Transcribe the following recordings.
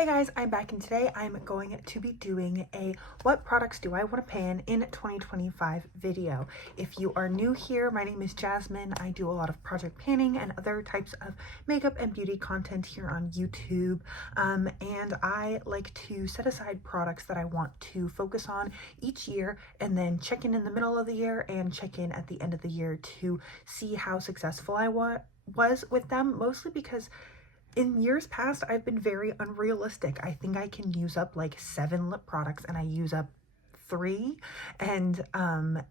Hey guys, I'm back and today I'm going to be doing a what products do I want to pan in 2025 video. If you are new here, my name is Jasmine. I do a lot of project panning and other types of makeup and beauty content here on YouTube. And I like to set aside products that I want to focus on each year and then check in the middle of the year and check in at the end of the year to see how successful I was with them, mostly because in years past, I've been very unrealistic. I think I can use up like 7 lip products and I use up 3. And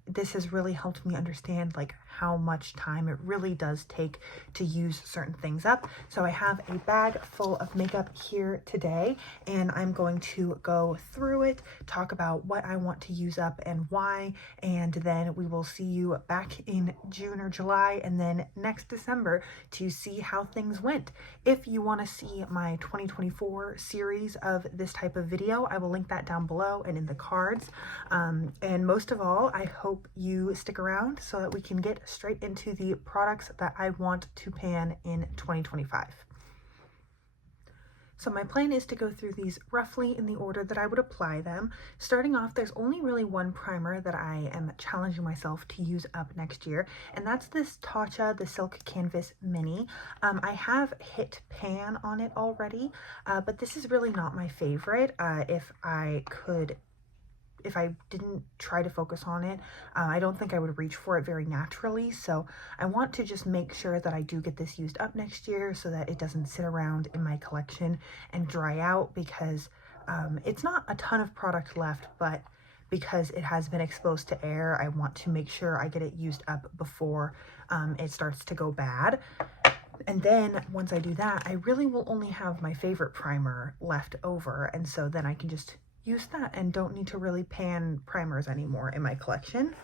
this has really helped me understand like how much time it really does take to use certain things up. So I have a bag full of makeup here today and I'm going to go through it, talk about what I want to use up and why, and then we will see you back in June or July and then next December to see how things went. If you want to see my 2024 series of this type of video, I will link that down below and in the cards. And most of all, I hope you stick around so that we can get straight into the products that I want to pan in 2025. So my plan is to go through these roughly in the order that I would apply them. Starting off, there's only really one primer that I am challenging myself to use up next year, and that's this Tatcha, the Silk Canvas Mini. I have hit pan on it already, but this is really not my favorite. If I didn't try to focus on it, I don't think I would reach for it very naturally. So I want to just make sure that I do get this used up next year so that it doesn't sit around in my collection and dry out, because it's not a ton of product left, but because it has been exposed to air, I want to make sure I get it used up before it starts to go bad. And then once I do that, I really will only have my favorite primer left over. And so then I can just use that and don't need to really pan primers anymore in my collection.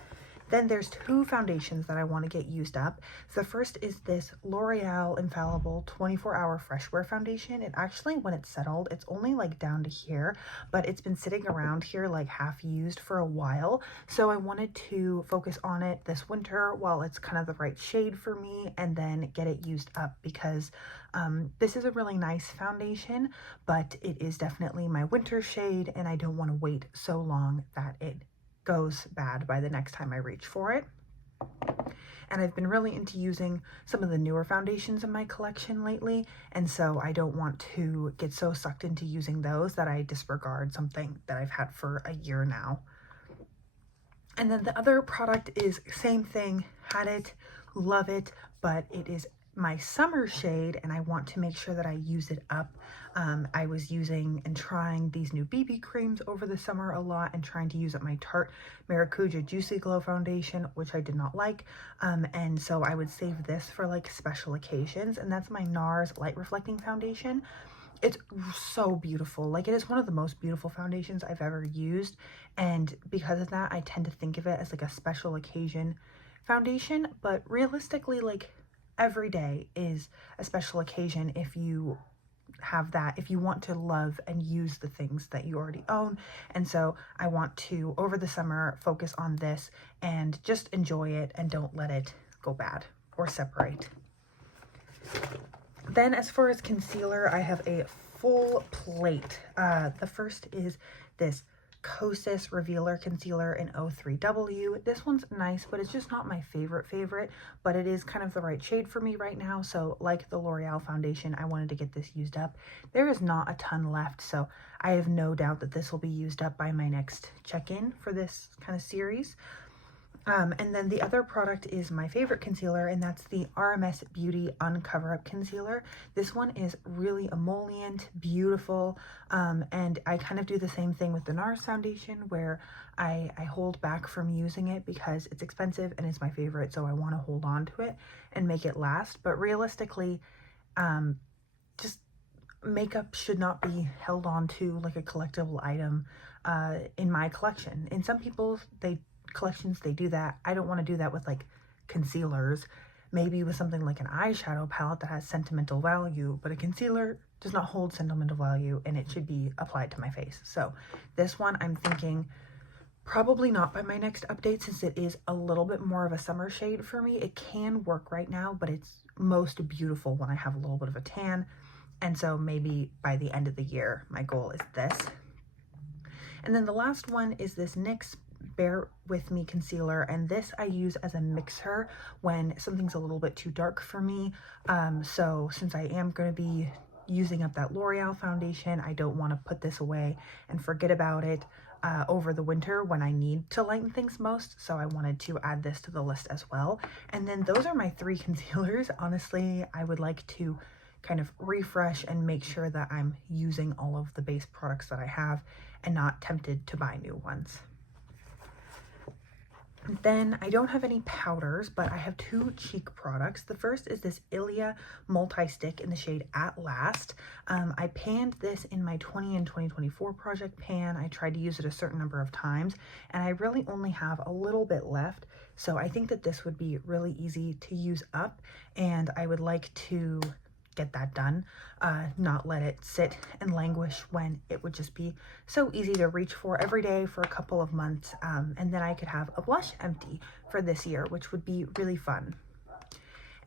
Then there's 2 foundations that I want to get used up. The first is this L'Oreal Infallible 24-Hour Fresh Wear Foundation. It actually, when it's settled, it's only like down to here, but it's been sitting around here like half used for a while. So I wanted to focus on it this winter while it's kind of the right shade for me and then get it used up, because this is a really nice foundation, but it is definitely my winter shade and I don't want to wait so long that it goes bad by the next time I reach for it. And I've been really into using some of the newer foundations in my collection lately, and so I don't want to get so sucked into using those that I disregard something that I've had for a year now. And then the other product is same thing, had it, love it, but it is my summer shade and I want to make sure that I use it up. I was using and trying these new BB creams over the summer a lot and trying to use up my Tarte Maracuja Juicy Glow foundation, which I did not like. And so I would save this for like special occasions, and that's my NARS Light Reflecting Foundation. It's so beautiful. Like, it is one of the most beautiful foundations I've ever used, and because of that I tend to think of it as like a special occasion foundation, but realistically, like, every day is a special occasion if you have that, if you want to love and use the things that you already own. And so I want to, over the summer, focus on this and just enjoy it and don't let it go bad or separate. Then as far as concealer, I have a full plate. The first is this Kosas Revealer Concealer in 03W. This one's nice, but it's just not my favorite, but it is kind of the right shade for me right now. So like the L'Oreal foundation, I wanted to get this used up. There is not a ton left, so I have no doubt that this will be used up by my next check-in for this kind of series. And then the other product is my favorite concealer, and that's the RMS Beauty Uncover Up Concealer. This one is really emollient, beautiful, and I kind of do the same thing with the NARS foundation, where I hold back from using it because it's expensive and it's my favorite, so I want to hold on to it and make it last. But realistically, just makeup should not be held on to like a collectible item in my collection. In some people's collections they do that. I don't want to do that with like concealers. Maybe with something like an eyeshadow palette that has sentimental value, but a concealer does not hold sentimental value and it should be applied to my face. So this one I'm thinking probably not by my next update, since it is a little bit more of a summer shade for me. It can work right now, but it's most beautiful when I have a little bit of a tan And so maybe by the end of the year, my goal is this. And then the last one is this NYX Bear With Me concealer, and this I use as a mixer when something's a little bit too dark for me. So since I am going to be using up that L'Oreal foundation, I don't want to put this away and forget about it over the winter when I need to lighten things most. So I wanted to add this to the list as well. And then those are my 3 concealers. Honestly, I would like to kind of refresh and make sure that I'm using all of the base products that I have and not tempted to buy new ones. Then I don't have any powders, but I have 2 cheek products. The first is this Ilia multi-stick in the shade At Last. I panned this in my 20 and 2024 project pan. I tried to use it a certain number of times, and I really only have a little bit left. So I think that this would be really easy to use up, and I would like to get that done, not let it sit and languish when it would just be so easy to reach for every day for a couple of months, and then I could have a blush empty for this year, which would be really fun.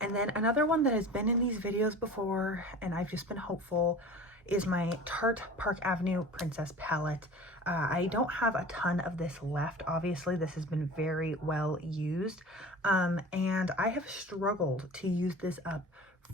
And then another one that has been in these videos before, and I've just been hopeful, is my Tarte Park Avenue Princess palette. I don't have a ton of this left. Obviously, this has been very well used, and I have struggled to use this up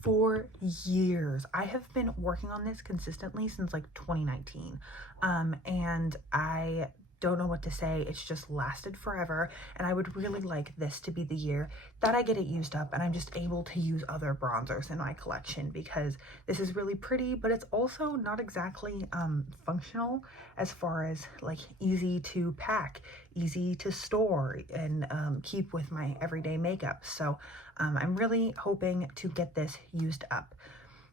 for years. I have been working on this consistently since like 2019, and I don't know what to say. It's just lasted forever, and I would really like this to be the year that I get it used up and I'm just able to use other bronzers in my collection, because this is really pretty, but it's also not exactly functional as far as like easy to pack, easy to store, and keep with my everyday makeup. So I'm really hoping to get this used up.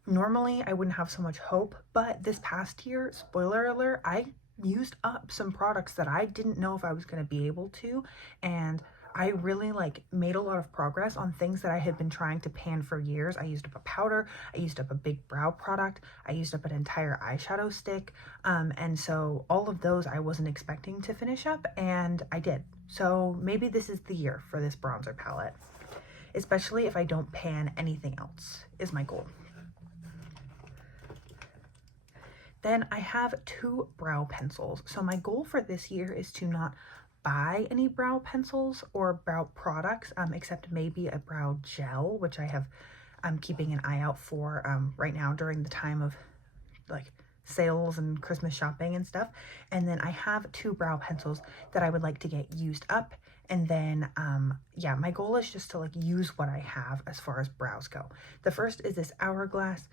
Normally I wouldn't have so much hope, but this past year, spoiler alert, I used up some products that I didn't know if I was going to be able to, and I really like made a lot of progress on things that I had been trying to pan for years. I used up a powder, I used up a big brow product, I used up an entire eyeshadow stick, and so all of those I wasn't expecting to finish up, and I did. So maybe this is the year for this bronzer palette, especially if I don't pan anything else, is my goal. Then I have 2 brow pencils. So my goal for this year is to not buy any brow pencils or brow products, except maybe a brow gel, which I'm keeping an eye out for right now during the time of like sales and Christmas shopping and stuff. And then I have 2 brow pencils that I would like to get used up. And then, yeah, my goal is just to like use what I have as far as brows go. The first is this Hourglass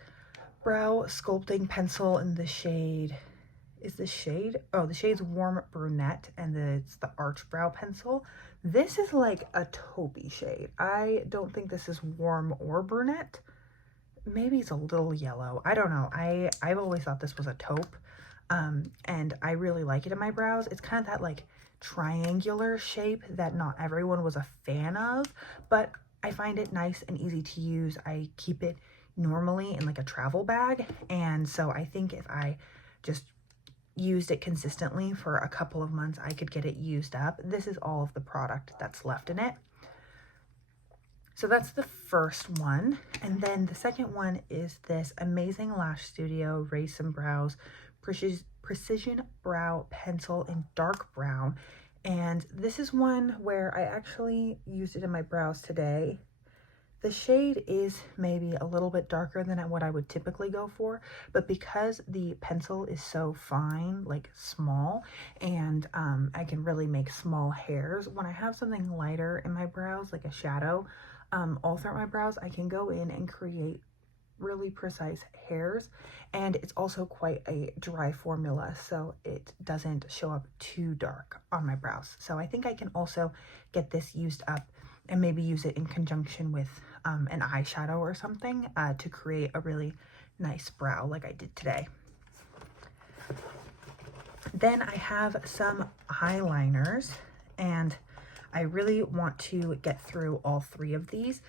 brow sculpting pencil in the shade, the shade's Warm Brunette, and it's the Arch Brow Pencil. This is like a taupey shade. I don't think this is warm or brunette. Maybe it's a little yellow. I don't know. I've always thought this was a taupe, and I really like it in my brows. It's kind of that like triangular shape that not everyone was a fan of, but I find it nice and easy to use. I keep it normally in like a travel bag, and so I think if I just used it consistently for a couple of months, I could get it used up. This is all of the product that's left in it. So that's the first one. And then the second one is this Amazing Lash Studio Race and Brows Precision Brow Pencil in dark brown. And this is one where I actually used it in my brows today. The shade is maybe a little bit darker than what I would typically go for, but because the pencil is so fine, like small, and I can really make small hairs, when I have something lighter in my brows, like a shadow, all throughout my brows, I can go in and create really precise hairs, and it's also quite a dry formula, so it doesn't show up too dark on my brows. So I think I can also get this used up and maybe use it in conjunction with an eyeshadow or something to create a really nice brow like I did today. Then I have some eyeliners, and I really want to get through all 3 of these.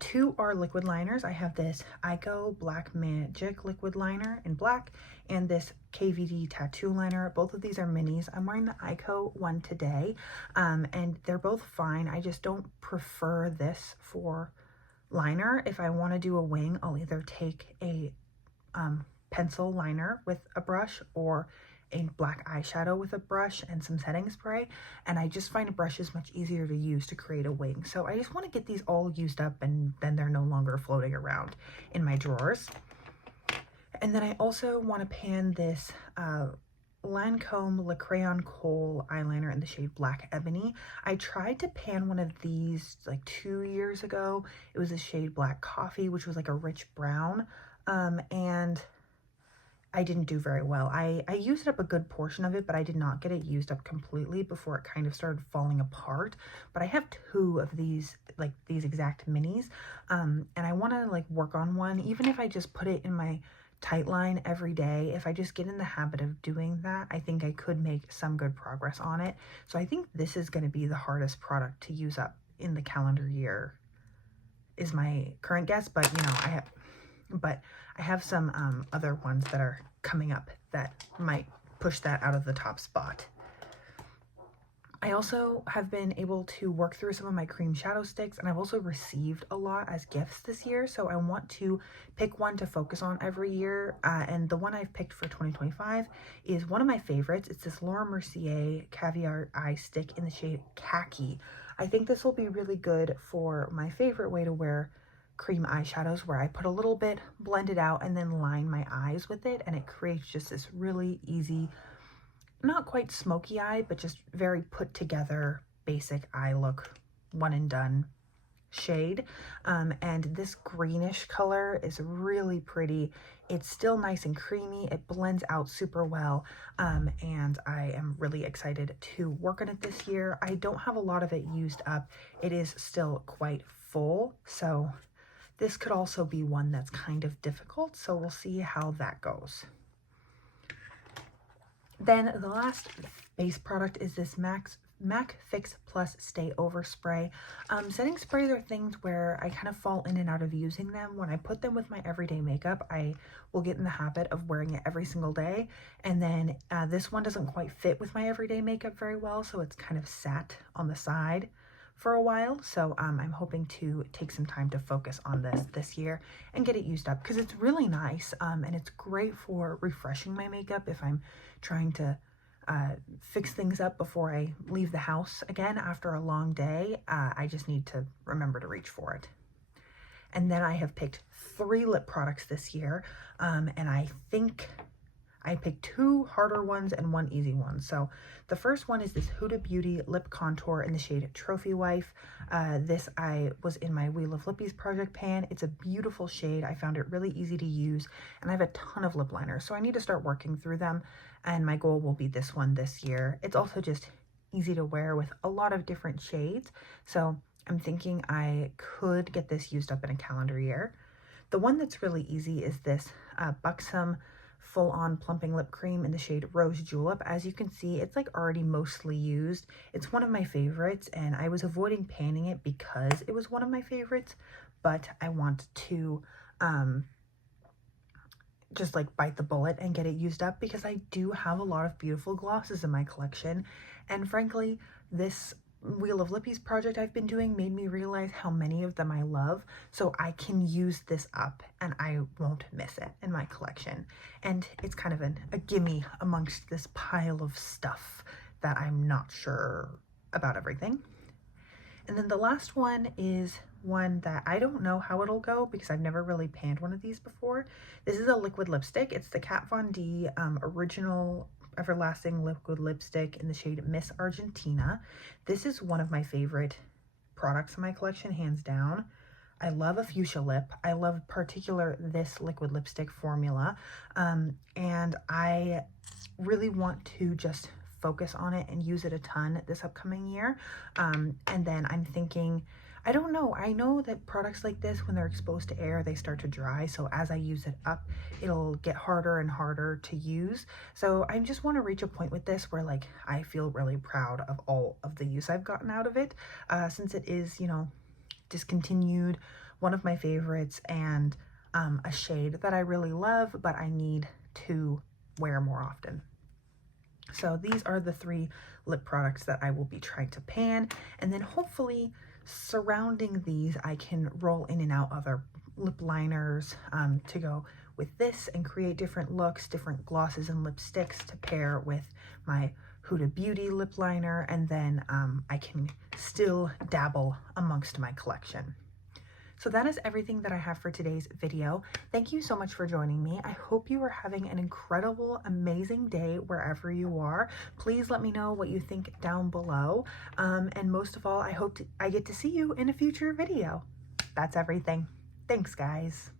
2 are liquid liners. I have this Eyeko Black Magic liquid liner in black and this KVD tattoo liner. Both of these are minis. I'm wearing the Eyeko one today, and they're both fine. I just don't prefer this for liner. If I want to do a wing, I'll either take a pencil liner with a brush or a black eyeshadow with a brush and some setting spray, and I just find a brush is much easier to use to create a wing. So I just want to get these all used up and then they're no longer floating around in my drawers. And then I also want to pan this Lancome Le Crayon Kohl eyeliner in the shade Black Ebony. I tried to pan one of these like 2 years ago. It was the shade Black Coffee, which was like a rich brown, and I didn't do very well. I used up a good portion of it, but I did not get it used up completely before it kind of started falling apart. But I have 2 of these, like these exact minis, and I want to like work on one, even if I just put it in my tight line every day. If I just get in the habit of doing that, I think I could make some good progress on it. So I think this is going to be the hardest product to use up in the calendar year, is my current guess. But you know, I have some other ones that are coming up that might push that out of the top spot. I also have been able to work through some of my cream shadow sticks, and I've also received a lot as gifts this year, so I want to pick one to focus on every year, and the one I've picked for 2025 is one of my favorites. It's this Laura Mercier Caviar Eye Stick in the shade Khaki. I think this will be really good for my favorite way to wear cream eyeshadows, where I put a little bit, blend it out, and then line my eyes with it, and it creates just this really easy, not quite smoky eye, but just very put together basic eye look, one and done shade. And this greenish color is really pretty. It's still nice and creamy. It blends out super well, and I am really excited to work on it this year. I don't have a lot of it used up. It is still quite full, so this could also be one that's kind of difficult, so we'll see how that goes. Then the last base product is this MAC Fix Plus Stay Over Spray. Setting sprays are things where I kind of fall in and out of using them. When I put them with my everyday makeup, I will get in the habit of wearing it every single day. And then this one doesn't quite fit with my everyday makeup very well, so it's kind of sat on the side for a while. So I'm hoping to take some time to focus on this year and get it used up, because it's really nice, and it's great for refreshing my makeup if I'm trying to fix things up before I leave the house again after a long day. I just need to remember to reach for it. And then I have picked 3 lip products this year, and I think I picked 2 harder ones and 1 easy one. So the first one is this Huda Beauty Lip Contour in the shade Trophy Wife. This I was in my We Love Lippies project pan. It's a beautiful shade. I found it really easy to use, and I have a ton of lip liners, so I need to start working through them, and my goal will be this one this year. It's also just easy to wear with a lot of different shades, so I'm thinking I could get this used up in a calendar year. The one that's really easy is this Buxom Full-On Plumping Lip Cream in the shade Rose Julep. As you can see, it's like already mostly used. It's one of my favorites, and I was avoiding panning it because it was one of my favorites, but I want to just like bite the bullet and get it used up, because I do have a lot of beautiful glosses in my collection, and frankly, this Wheel of Lippies project I've been doing made me realize how many of them I love, so I can use this up and I won't miss it in my collection. And it's kind of a gimme amongst this pile of stuff that I'm not sure about everything. And then the last one is one that I don't know how it'll go, because I've never really panned one of these before. This is a liquid lipstick. It's the Kat Von D Original Everlasting Liquid Lipstick in the shade Miss Argentina. This is one of my favorite products in my collection, hands down. I love a fuchsia lip. I love this liquid lipstick formula, and I really want to just focus on it and use it a ton this upcoming year. And then I'm thinking, I don't know, I know that products like this, when they're exposed to air, they start to dry, so as I use it up, it'll get harder and harder to use. So I just want to reach a point with this where like I feel really proud of all of the use I've gotten out of it, since it is, you know, discontinued, one of my favorites, and a shade that I really love, but I need to wear more often. So these are the 3 lip products that I will be trying to pan, and then hopefully surrounding these I can roll in and out other lip liners to go with this and create different looks, different glosses and lipsticks to pair with my Huda Beauty lip liner, and then I can still dabble amongst my collection. So that is everything that I have for today's video. Thank you so much for joining me. I hope you are having an incredible, amazing day wherever you are. Please let me know what you think down below. And most of all, I hope I get to see you in a future video. That's everything. Thanks, guys.